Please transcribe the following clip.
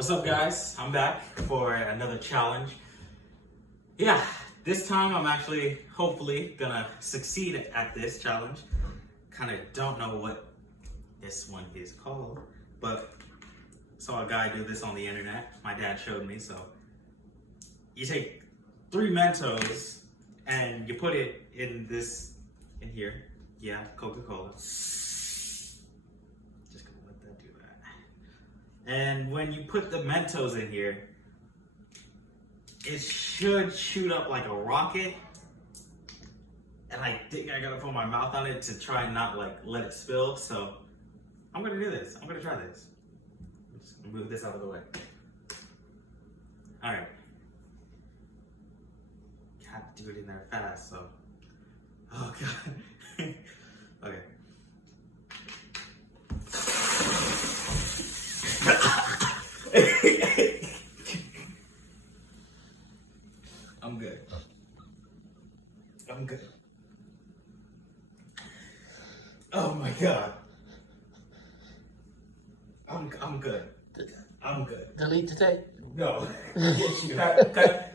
What's up, guys? I'm back for another challenge. Yeah, this time I'm actually hopefully gonna succeed at this challenge. Kind of don't know what this one is called, but saw a guy do this on the internet. My dad showed me. So you take 3 Mentos and you put it in here. Yeah, Coca-Cola. Just gonna let that do that. And when you put the Mentos in here, it should shoot up like a rocket. And I think I gotta put my mouth on it to try and not like let it spill. So I'm gonna do this. I'm gonna try this. I'm just gonna move this out of the way. All right. Have to do it in there fast, so. Oh God. Okay. I'm good. I'm good. Oh my God. I'm good. I'm good. Delete the tape. No. Cut.